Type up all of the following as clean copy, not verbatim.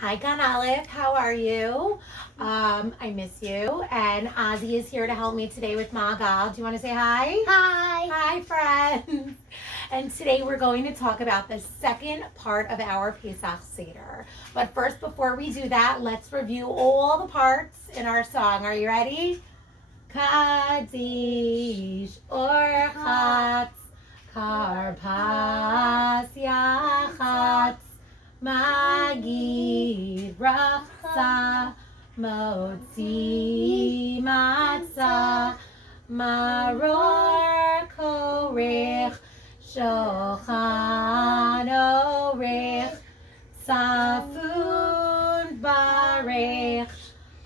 Hi, Gan Aleph. How are you? I miss you. And Ozzy is here to help me today with Maagal. Do you want to say hi? Hi. Hi, friends. And today we're going to talk about the second part of our Pesach Seder. But first, before we do that, let's review all the parts in our song. Are you ready? Kaddish, Urchatz, Karpas, Yachatz, Magid, Rachza, Motzi, Matzah, Maror, Korech, Shochan, Orech, Safun, Barech,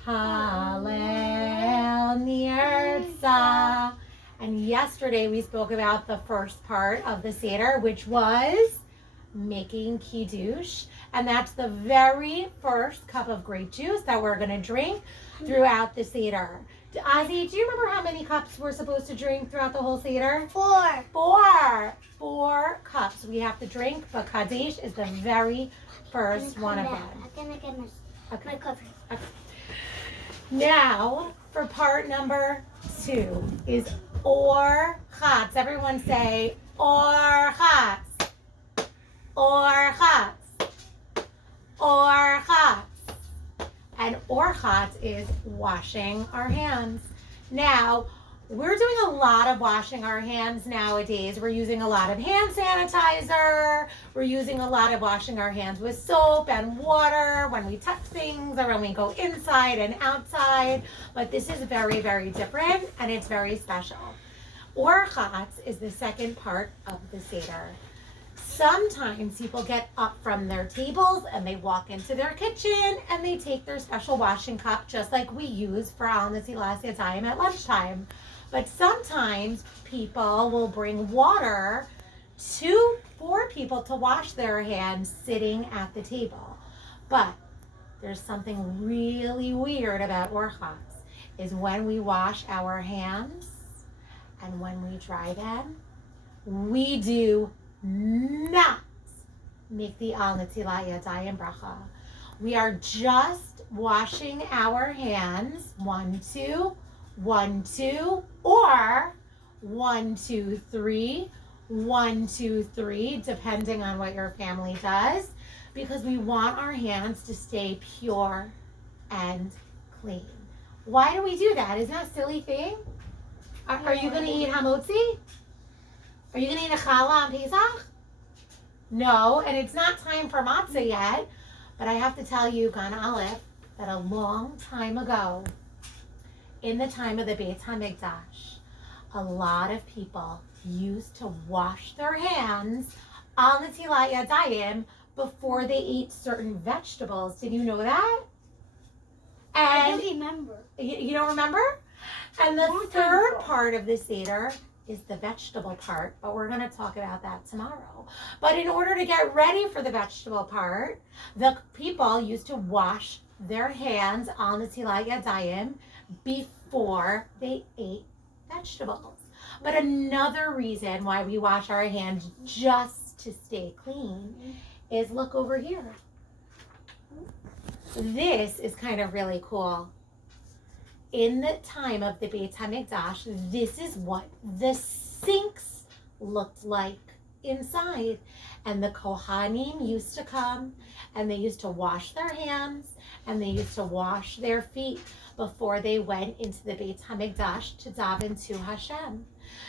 Hallel, Nirtzah. And yesterday we spoke about the first part of the Seder, which was making Kiddush. And that's the very first cup of grape juice that we're going to drink throughout the Seder. Ozzy, do you remember how many cups we're supposed to drink throughout the whole Seder? Four. Four cups we have to drink, but Kaddish is the very first one of them. I'm gonna get my cover. Okay. Now, for part number 2 is Urchatz. Everyone say Urchatz. Urchatz. Urchatz. And Urchatz is washing our hands. Now, we're doing a lot of washing our hands nowadays. We're using a lot of hand sanitizer. We're using a lot of washing our hands with soap and water when we touch things or when we go inside and outside. But this is very, very different and it's very special. Urchatz is the second part of the Seder. Sometimes people get up from their tables and they walk into their kitchen and they take their special washing cup just like we use for Al Netilas Yadayim at lunchtime. But sometimes people will bring water for people to wash their hands sitting at the table. But there's something really weird about Urchatz is when we wash our hands and when we dry them, we do not make the Al Netilat Yadayim bracha. We are just washing our hands, 1, 2, 1, 2, or 1, 2, 3, 1, 2, 3, depending on what your family does, because we want our hands to stay pure and clean. Why do we do that? Isn't that a silly thing? Are you going to eat hamotzi? Are you going to eat a challah on Pesach? No, and it's not time for matzah yet, but I have to tell you, Gan Aleph, that a long time ago, in the time of the Beit HaMikdash, a lot of people used to wash their hands on the Netilat Yadayim before they ate certain vegetables. Did you know that? And I don't remember. You don't remember? And the third part of the Seder is the vegetable part, but we're going to talk about that tomorrow. But in order to get ready for the vegetable part, the people used to wash their hands on the Netilat Yadayim before they ate vegetables. But another reason why we wash our hands just to stay clean is look over here. This is kind of really cool. In the time of the Beit HaMikdash, this is what the sinks looked like inside. And the Kohanim used to come and they used to wash their hands and they used to wash their feet before they went into the Beit HaMikdash to daven to Hashem.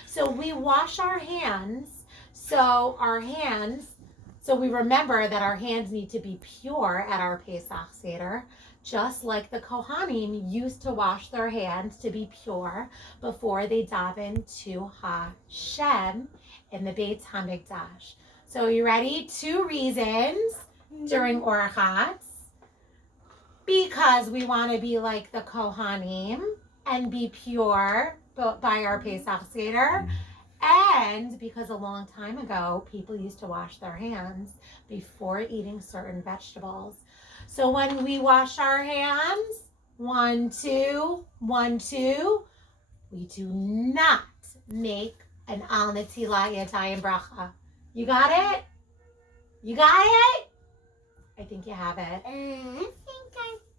So we wash our hands, so we remember that our hands need to be pure at our Pesach Seder, just like the Kohanim used to wash their hands to be pure before they daven to Hashem in the Beit HaMikdash. So are you ready? 2 reasons during Urchatz. Because we want to be like the Kohanim and be pure by our Pesach Seder. And because a long time ago, people used to wash their hands before eating certain vegetables. So when we wash our hands, 1, 2, 1, 2, we do not make an Al Netilat Yadayim bracha. You got it? You got it? I think you have it. I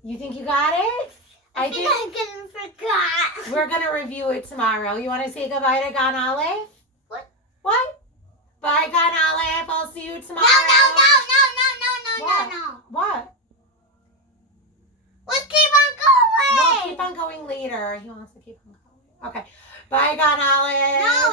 You think you got it? think I'm gonna forgot. We're going to review it tomorrow. You want to say goodbye to Gan Aleph? What? What? Bye, Gan Aleph. I'll see you tomorrow. No. What? Let's keep on going. We'll keep on going later. He wants to keep on going. Okay. Bye, Gan Aleph. No.